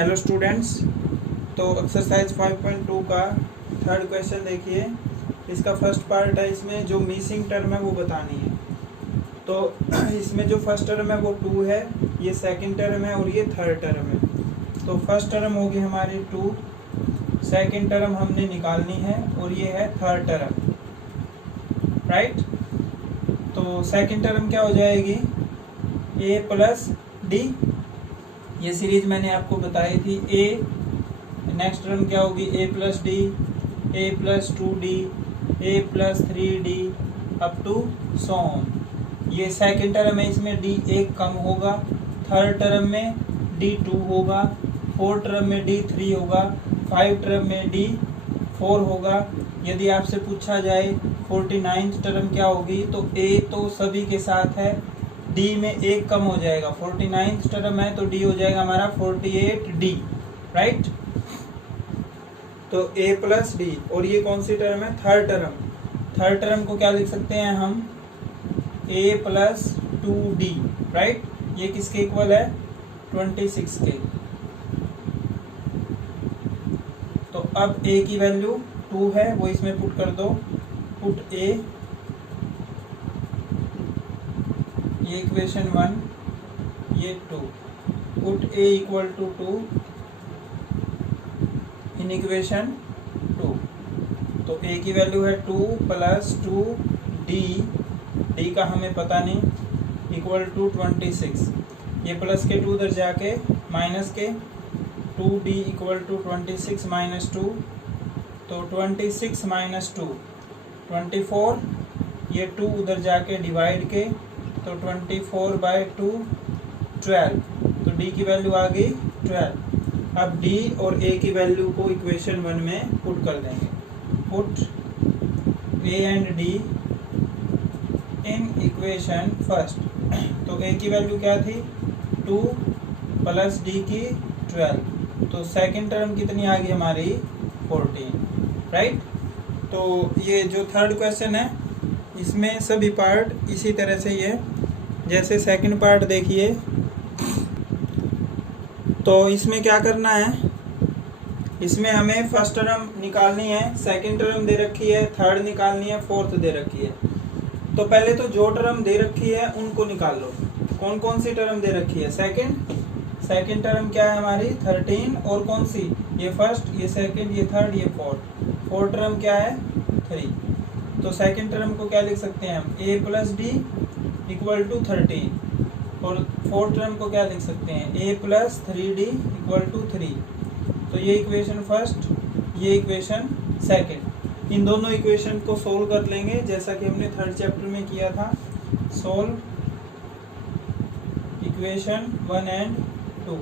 Hello students, तो exercise 5.2 का third question देखिए। इसका फर्स्ट पार्ट है, इसमें जो मिसिंग टर्म है वो बतानी है। तो इसमें जो फर्स्ट टर्म है वो 2 है, ये सेकंड टर्म है और ये थर्ड टर्म है। तो फर्स्ट टर्म होगी हमारी 2, सेकंड टर्म हमने निकालनी है और ये है थर्ड टर्म, राइट। तो सेकंड टर्म क्या हो जाएगी, a प्लस डी, ये सीरीज मैंने आपको बताई थी। a नेक्स्ट टर्म क्या होगी, a plus D, a plus 2d, a plus 3d up to so on. ये सेकंड टर्म है, इसमें d 1 कम होगा, थर्ड टर्म में d 2 होगा, फोर्थ टर्म में d 3 होगा, 5 टर्म में d 4 होगा। यदि आपसे पूछा जाए 49th टर्म क्या होगी, तो a तो सभी के साथ है, d में 1 कम हो जाएगा, 49th टर्म है तो d हो जाएगा हमारा 48d, राइट। तो a प्लस डी, और ये कौन सी टर्म है, थर्ड टर्म। थर्ड टर्म को क्या लिख सकते हैं हम, a प्लस 2d, राइट। ये किसके इक्वल है, 26 के। तो अब a की वैल्यू 2 है, वो इसमें पुट कर दो, पुट a, ये इक्वेशन 1, ये 2, put a equal to 2 in equation 2। तो a की वैल्यू है 2 प्लस 2d, d का हमें पता नहीं, इक्वल टू 26। ये प्लस के 2 उधर जाके माइनस के 2d इक्वल टू 26 माइनस 2, तो 26 माइनस 2 24, ये 2 उधर जाके डिवाइड के, तो 24/2 12, तो d की वैल्यू आ गई 12। अब d और a की वैल्यू को इक्वेशन 1 में पुट कर देंगे, put a and d in equation first. तो a की वैल्यू क्या थी, 2 प्लस d की 12, तो सेकंड टर्म कितनी आ गई हमारी, 14, राइट। तो ये जो थर्ड क्वेश्चन है, इसमें सभी पार्ट इसी तरह से ये, जैसे सेकंड पार्ट देखिए, तो इसमें क्या करना है, इसमें हमें फर्स्ट टर्म निकालनी है, सेकंड टर्म दे रखी है, थर्ड निकालनी है, फोर्थ दे रखी है। तो पहले तो जो टर्म दे रखी है उनको निकाल लो। कौन कौन सी टर्म दे रखी है, सेकंड टर्म क्या है हमारी 13, और कौन सी, ये फर्स्ट, ये सेकंड, ये थर्ड, ये फोर्थ टर्म क्या है 3। तो सेकंड टर्म को क्या लिख सकते हैं हम, a plus D equal to 13, और फोर्थ टर्म को क्या लिख सकते हैं, a plus 3d equal to 3। तो ये इक्वेशन फर्स्ट, ये इक्वेशन सेकंड, इन दोनों इक्वेशन को सोल्व कर लेंगे जैसा कि हमने थर्ड चैप्टर में किया था। सोल्व इक्वेशन 1 एंड 2,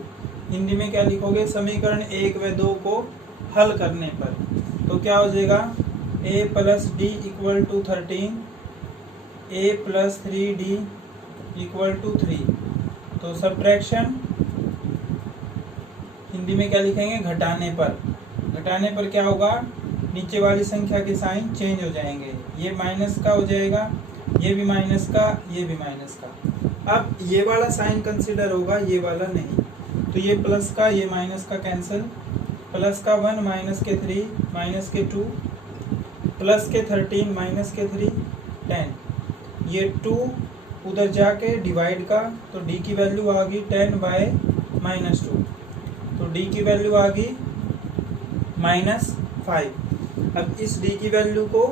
हिंदी में क्या लिखोगे, समीकरण 1 व 2 को हल करने पर तो क्या हो जाएगा, a plus D equal to 13, a plus 3d equal to 3। तो सब्ट्रैक्शन हिंदी में क्या लिखेंगे, घटाने पर क्या होगा, नीचे वाली संख्या के साइन चेंज हो जाएंगे, ये माइनस का हो जाएगा, ये भी माइनस का, ये भी माइनस का। अब ये वाला साइन कंसीडर होगा, ये वाला नहीं। तो ये प्लस का, ये माइनस का कैंसिल, प्लस का 1 माइनस के 3 माइनस के 2 प्लस के 13 माइनस के 3 10, ये 2 उधर जाके डिवाइड का, तो d की वैल्यू आ गई 10/-2, तो d की वैल्यू आ गई -5। अब इस d की वैल्यू को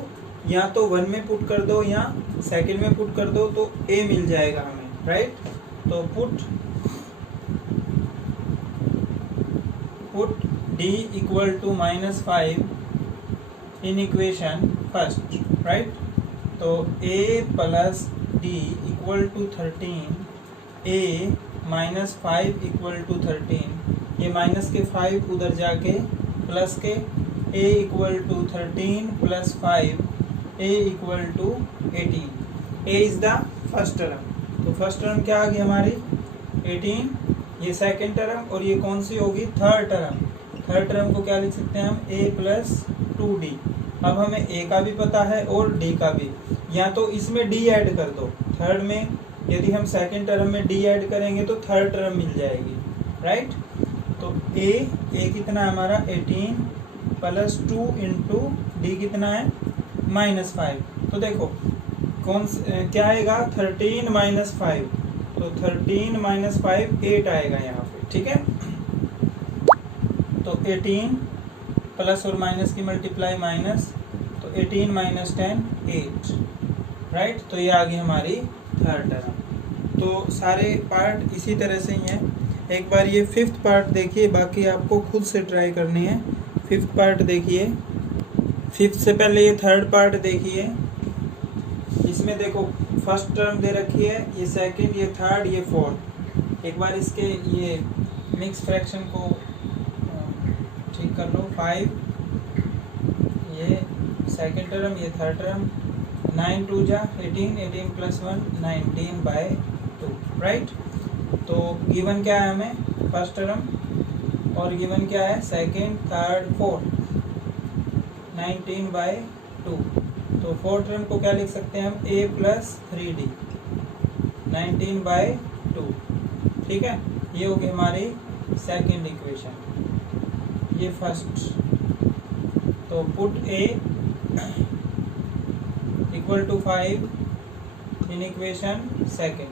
या तो 1 में पुट कर दो या सेकंड में पुट कर दो, तो a मिल जाएगा हमें, राइट। तो put d equal to -5 in equation first, right. तो a plus d equal to 13, a minus 5 equal to 13, ये माइनस के 5 उधर जाके प्लस के, a equal to 13 plus 5, a equal to 18, a is the first term. तो first term क्या आ गई हमारी 18, ये सेकेंड टर्म, और ये कौन सी होगी, थर्ड टर्म। थर्ड टर्म को क्या लिख सकते हैं हम, a प्लस 2d। अब हमें a का भी पता है और d का भी, या तो इसमें d ऐड कर दो, थर्ड में यदि हम सेकंड टर्म में d ऐड करेंगे तो थर्ड टर्म मिल जाएगी, राइट। तो ए कितना है हमारा 18 प्लस 2 इंटू डी कितना है -5। तो देखो क्या आएगा 13 माइनस 5, तो 13 माइनस 5 8 आएगा यहाँ पे, ठीक है। तो 18 प्लस और माइनस की मल्टीप्लाई माइनस, तो 18 माइनस 10 8, राइट। तो ये आ गई हमारी थर्ड टर्म। तो सारे पार्ट इसी तरह से ही हैं। एक बार ये फिफ्थ पार्ट देखिए, बाकी आपको खुद से ट्राई करनी है। फिफ्थ पार्ट देखिए, फिफ्थ से पहले ये थर्ड पार्ट देखिए। इसमें देखो फर्स्ट टर्म दे रखी है, ये सेकंड, ये थर्ड, ये फोर्थ। एक बार इसके ये मिक्स फ्रैक्शन को ठीक कर लो। 5 ये सेकंड टर्म, ये थर्ड टर्म, 9 2 जा 18, 18 प्लस 1 19/2, राइट। तो गिवन क्या है हमें फर्स्ट टर्म, और गिवन क्या है सेकंड, थर्ड, फोर्थ, 19/2। तो फोर्थ टर्म को क्या लिख सकते हैं हम, a प्लस 3d 19/2, ठीक है। ये होगी हमारी सेकंड इक्वेशन, ये फर्स्ट। तो put a equal to 5 in equation second.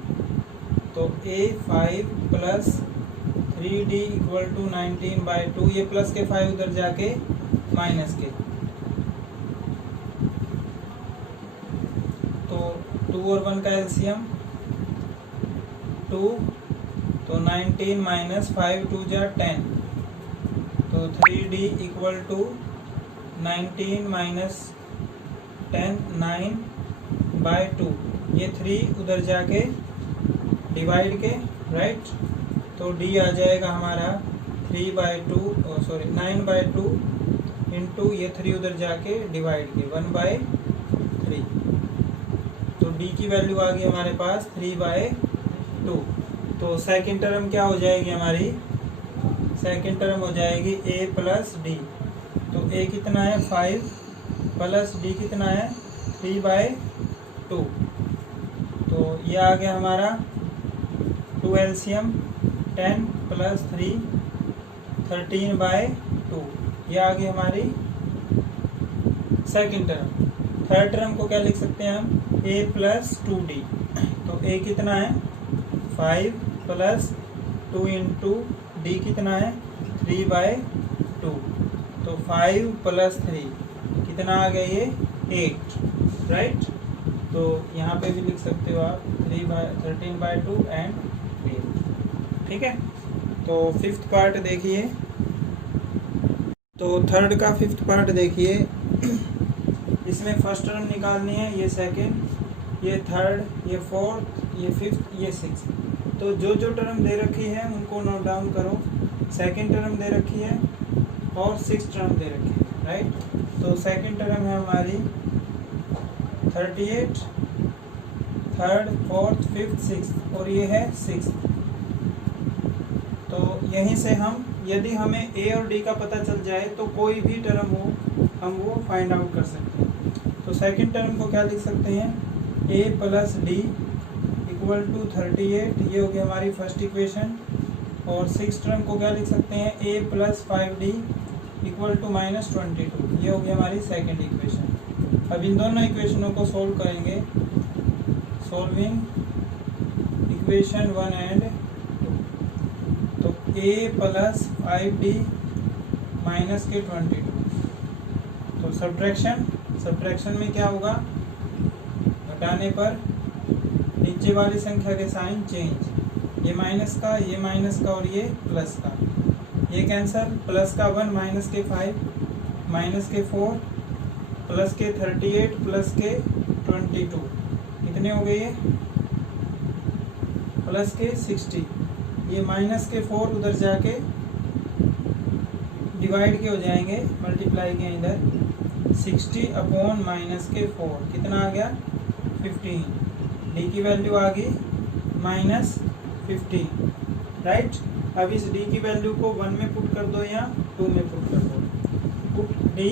तो a 5 plus 3d equal to 19/2, ये प्लस के 5 उधर जाके माइनस के, तो 2 और 1 का एलसीएम 2, तो 19 माइनस 5 2 जा 10, तो 3d इक्वल टू 19 माइनस 10 9/2, ये 3 उधर जाके डिवाइड के, राइट। तो d आ जाएगा हमारा 9/2 इंटू ये 3 उधर जाके डिवाइड के 1/3। तो d की वैल्यू आ गई हमारे पास 3/2। तो सेकंड टर्म क्या हो जाएगी हमारी, सेकंड टर्म हो जाएगी a प्लस डी। तो a कितना है 5 प्लस d कितना है 3/2। तो ये आ गया हमारा 2 एलसीएम 10 प्लस 3 13/2, ये आ गई हमारी सेकंड टर्म। थर्ड टर्म को क्या लिख सकते हैं हम, a प्लस 2d। तो a कितना है 5 प्लस 2 इंटू d कितना है 3/2। तो 5 प्लस 3 कितना आ गया ये 8, राइट। तो यहाँ पे भी लिख सकते हो आप 13/2 एंड 8, ठीक है। तो फिफ्थ पार्ट देखिए, तो थर्ड का फिफ्थ पार्ट देखिए। इसमें फर्स्ट टर्म निकालनी है, ये सेकंड, ये थर्ड, ये फोर्थ, ये फिफ्थ, ये सिक्स्थ। तो जो जो टर्म दे रखी है उनको नोट डाउन करो। सेकंड टर्म दे रखी है और सिक्स्थ टर्म दे रखी है, राइट। तो सेकंड टर्म है हमारी 38, थर्ड, फोर्थ, फिफ्थ, सिक्स्थ, और ये है सिक्स्थ। तो यहीं से हम, यदि हमें a और d का पता चल जाए तो कोई भी टर्म हो हम वो फाइंड आउट कर सकते हैं। तो सेकंड टर्म को क्या लिख सकते हैं, a plus D equal to 38, ये हो गई हमारी फर्स्ट इक्वेशन। और सिक्स टर्म को क्या लिख सकते हैं, a plus 5d equal to -22, ये हो गई हमारी सेकंड इक्वेशन। अब इन दोनों इक्वेशनों को सोल्व करेंगे। Solving equation 1 and 2। तो a प्लस 5d माइनस के 22। तो सब्ट्रैक्शन में क्या होगा, घटाने पर नीचे वाली संख्या के साइन चेंज, ये माइनस का और ये प्लस का, ये कैंसर, प्लस का 1 माइनस के 5 माइनस के 4 प्लस के 38 प्लस के 22, कितने हो गए ये प्लस के 60, ये माइनस के 4 उधर जाके डिवाइड के हो जाएंगे, मल्टीप्लाई के इधर 60 अपॉन माइनस के 4, कितना आ गया 15। डी की वैल्यू आ गई -15, राइट। अब इस डी की वैल्यू को 1 में पुट कर दो या 2 में पुट कर दो। Put D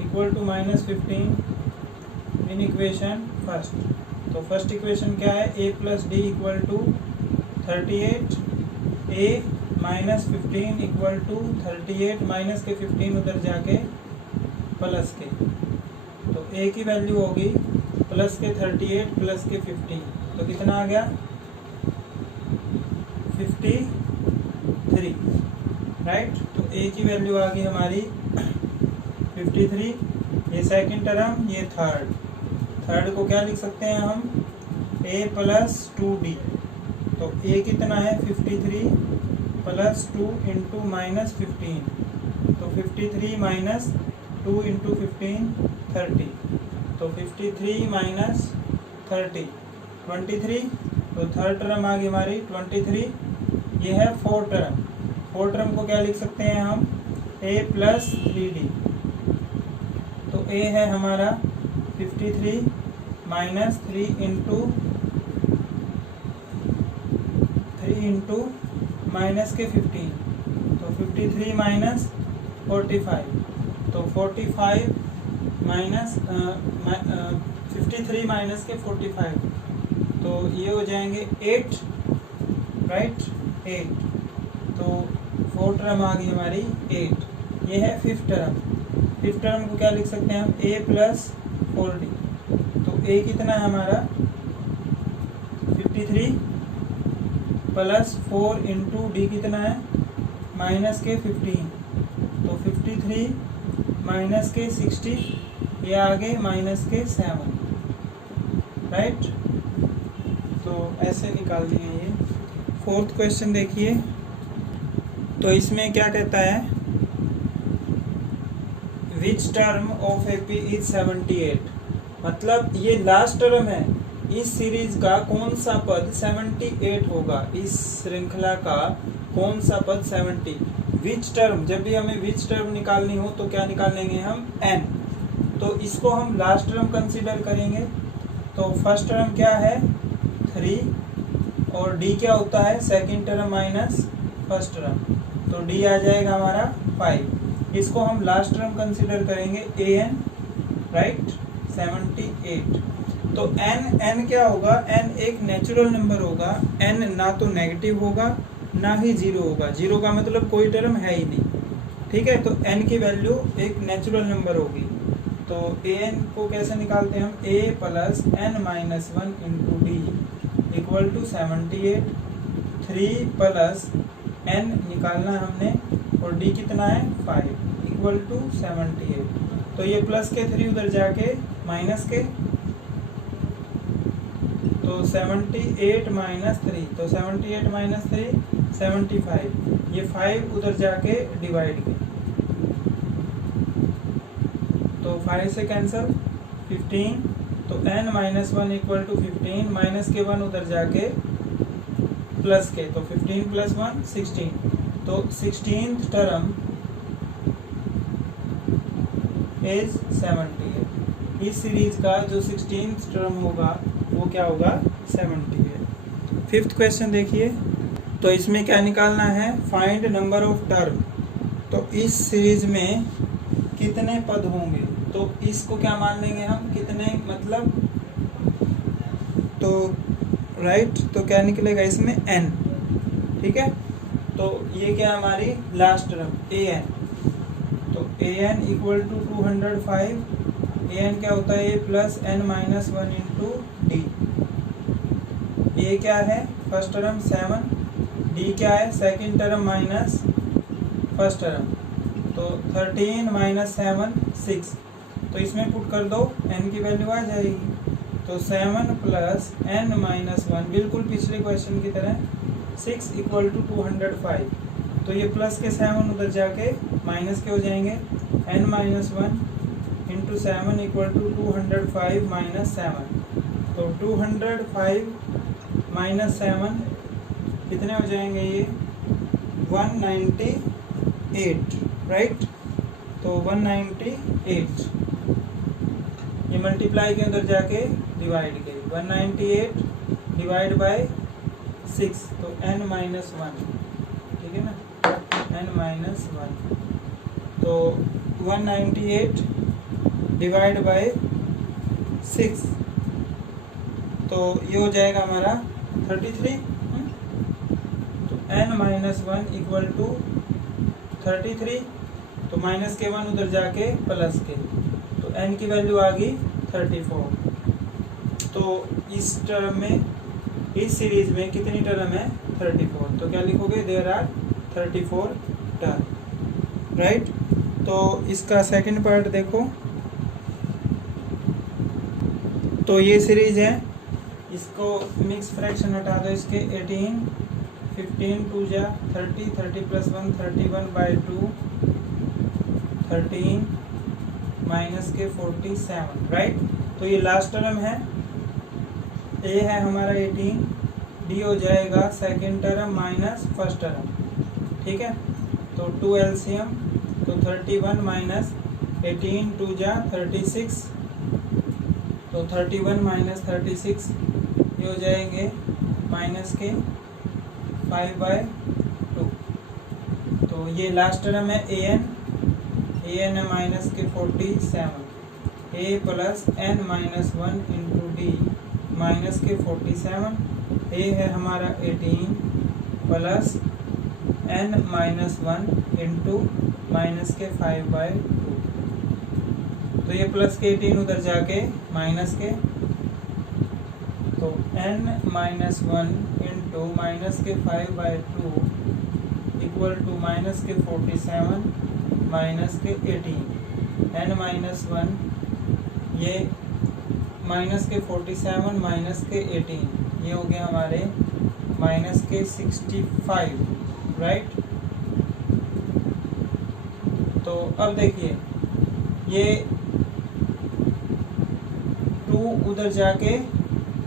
equal to -15 in equation first. तो फर्स्ट इक्वेशन क्या है, a plus D equal to 38, a -15 equal to 38, minus के 15 उधर जाके प्लस के, तो ए की वैल्यू होगी प्लस के 38 प्लस के 15, तो कितना आ गया 53, राइट। तो ए की वैल्यू आ गई हमारी 53, ये सेकंड टर्म, ये थर्ड को क्या लिख सकते हैं हम, a प्लस 2d, तो a कितना है 53 प्लस 2 इंटू -15, तो 53 माइनस 2 इंटू 15 30, तो 53 माइनस 30 23, तो थर्ड टर्म आ गई हमारी 23, ये है फोर्थ टर्म को क्या लिख सकते हैं हम, a प्लस 3d, तो a है हमारा 53 माइनस 3 इंटू माइनस के 15, तो 53 माइनस 45, तो 45 माइनस 53 माइनस के 45, तो ये हो जाएंगे 8, राइट 8, तो फोर्थ टर्म आ गई हमारी 8, ये है फिफ्थ टर्म को क्या लिख सकते हैं हम, a प्लस 4d, तो a कितना है हमारा 53 प्लस 4 इंटू डी कितना है माइनस के 15, तो 53 माइनस के 60, ये आगे माइनस के 7, राइट। तो ऐसे निकाल दिए ये। फोर्थ क्वेश्चन देखिए, तो इसमें क्या कहता है, which term of AP is 78, मतलब ये लास्ट टर्म है, इस सीरीज का कौन सा पद 78 होगा, इस श्रृंखला का कौन सा पद 70, विच टर्म, जब भी हमें विच टर्म निकालनी हो तो क्या निकालेंगे हम, n, तो इसको हम लास्ट टर्म कंसीडर करेंगे, तो फर्स्ट टर्म क्या है 3 और d क्या होता है second term minus first term, तो d आ जाएगा हमारा 5, इसको हम लास्ट टर्म कंसीडर करेंगे an, राइट 78, तो n क्या होगा, n एक नेचुरल नंबर होगा, n ना तो नेगेटिव होगा ना ही जीरो होगा, जीरो का मतलब कोई टर्म है ही नहीं, ठीक है। तो n की वैल्यू एक नेचुरल नंबर होगी, तो an को कैसे निकालते हैं हम, a plus n minus 1 into D equal to 78, 3 plus n निकालना है हमने और d कितना है 5 इक्वल टू 78, तो ये प्लस के 3 उधर जाके माइनस के, तो 78 माइनस 3, तो 78 माइनस 3 75, ये 5 उधर जाके डिवाइड के, तो 5 से कैंसल 15, तो n minus 1 equal to 15, minus के 1 उधर जाके प्लस के, तो 15 प्लस 1 16, तो 16th टर्म इज 78, इस सीरीज का जो 16th टर्म होगा वो क्या होगा 70 है। फिफ्थ क्वेश्चन देखिए, तो इसमें क्या निकालना है, फाइंड नंबर ऑफ टर्म, तो इस सीरीज में कितने पद होंगे, तो इसको क्या मान लेंगे हम, कितने मतलब, तो राइट, तो क्या निकलेगा इसमें n, ठीक है। तो ये क्या हमारी लास्ट टर्म an, तो an इक्वल टू 205, an क्या होता है a plus n minus 1 into D, ये क्या है फर्स्ट टर्म 7, डी क्या है second term minus first term, तो 13 माइनस 7 6, तो इसमें पुट कर दो n की वैल्यू आ जाएगी, तो 7 प्लस n माइनस 1 बिल्कुल पिछले क्वेश्चन की तरह 6 इक्वल टू 205, तो ये प्लस के 7 उधर जाके माइनस के हो जाएंगे, n minus 1 into 7 equal to 205 minus 7, तो 205 माइनस 7 कितने हो जाएंगे ये 198, राइट, तो 198, ये मल्टीप्लाई के अंदर जाके डिवाइड के 198 डिवाइड बाय 6, तो n माइनस 1, ठीक है ना, n माइनस 1, तो 198 डिवाइड बाय 6, तो ये हो जाएगा हमारा 33, तो n माइनस 1 इक्वल टू 33, तो माइनस के 1 उधर जाके प्लस के, तो n की वैल्यू आ गई 34। तो इस टर्म में, इस सीरीज में कितनी टर्म है? 34। तो क्या लिखोगे? There are 34 term, right. तो इसका सेकंड पार्ट देखो। तो ये सीरीज है, इसको मिक्स फ्रैक्शन हटा दो इसके। 18, 15 2 जा 30, 30 प्लस 1 31/2, 13 माइनस के 47, राइट। तो ये लास्ट टर्म है, ए है हमारा 18, डी हो जाएगा second term minus first term, ठीक है। तो 2 एलसीएम, तो 31 माइनस 18 2 जा 36, तो 31 माइनस 36 ये हो जाएंगे माइनस के 5/2। तो ये लास्ट टर्म है an है माइनस के 47, a plus n minus 1 into D minus के 47, a है हमारा 18 plus n minus 1 into minus के 5/2। तो ये प्लस के 18 उधर जाके माइनस के, तो n माइनस 1 इंटू माइनस के 5/2 इक्वल टू माइनस के 47 माइनस के 18, n माइनस 1 ये माइनस के 47 माइनस के 18 ये हो गया हमारे माइनस के 65, राइट। तो अब देखिए ये 2 उधर जाके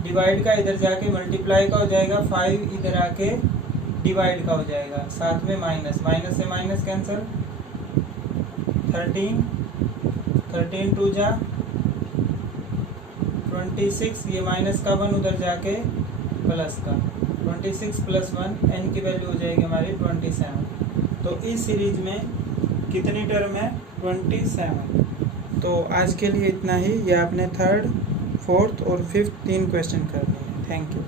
डिवाइड का, इधर जाके मल्टीप्लाई का हो जाएगा, 5 इधर आके डिवाइड का हो जाएगा, साथ में माइनस, माइनस से माइनस कैंसिल, 13 2 जा 26, ये माइनस का 1 उधर जाके प्लस का, 26 प्लस 1 n की वैल्यू हो जाएगी हमारी 27। तो इस सीरीज में कितनी टर्म है? 27। तो आज के लिए इतना ही। ये आपने थर्ड, फोर्थ और फिफ्थ 3 क्वेश्चन कर लिए। Thank you.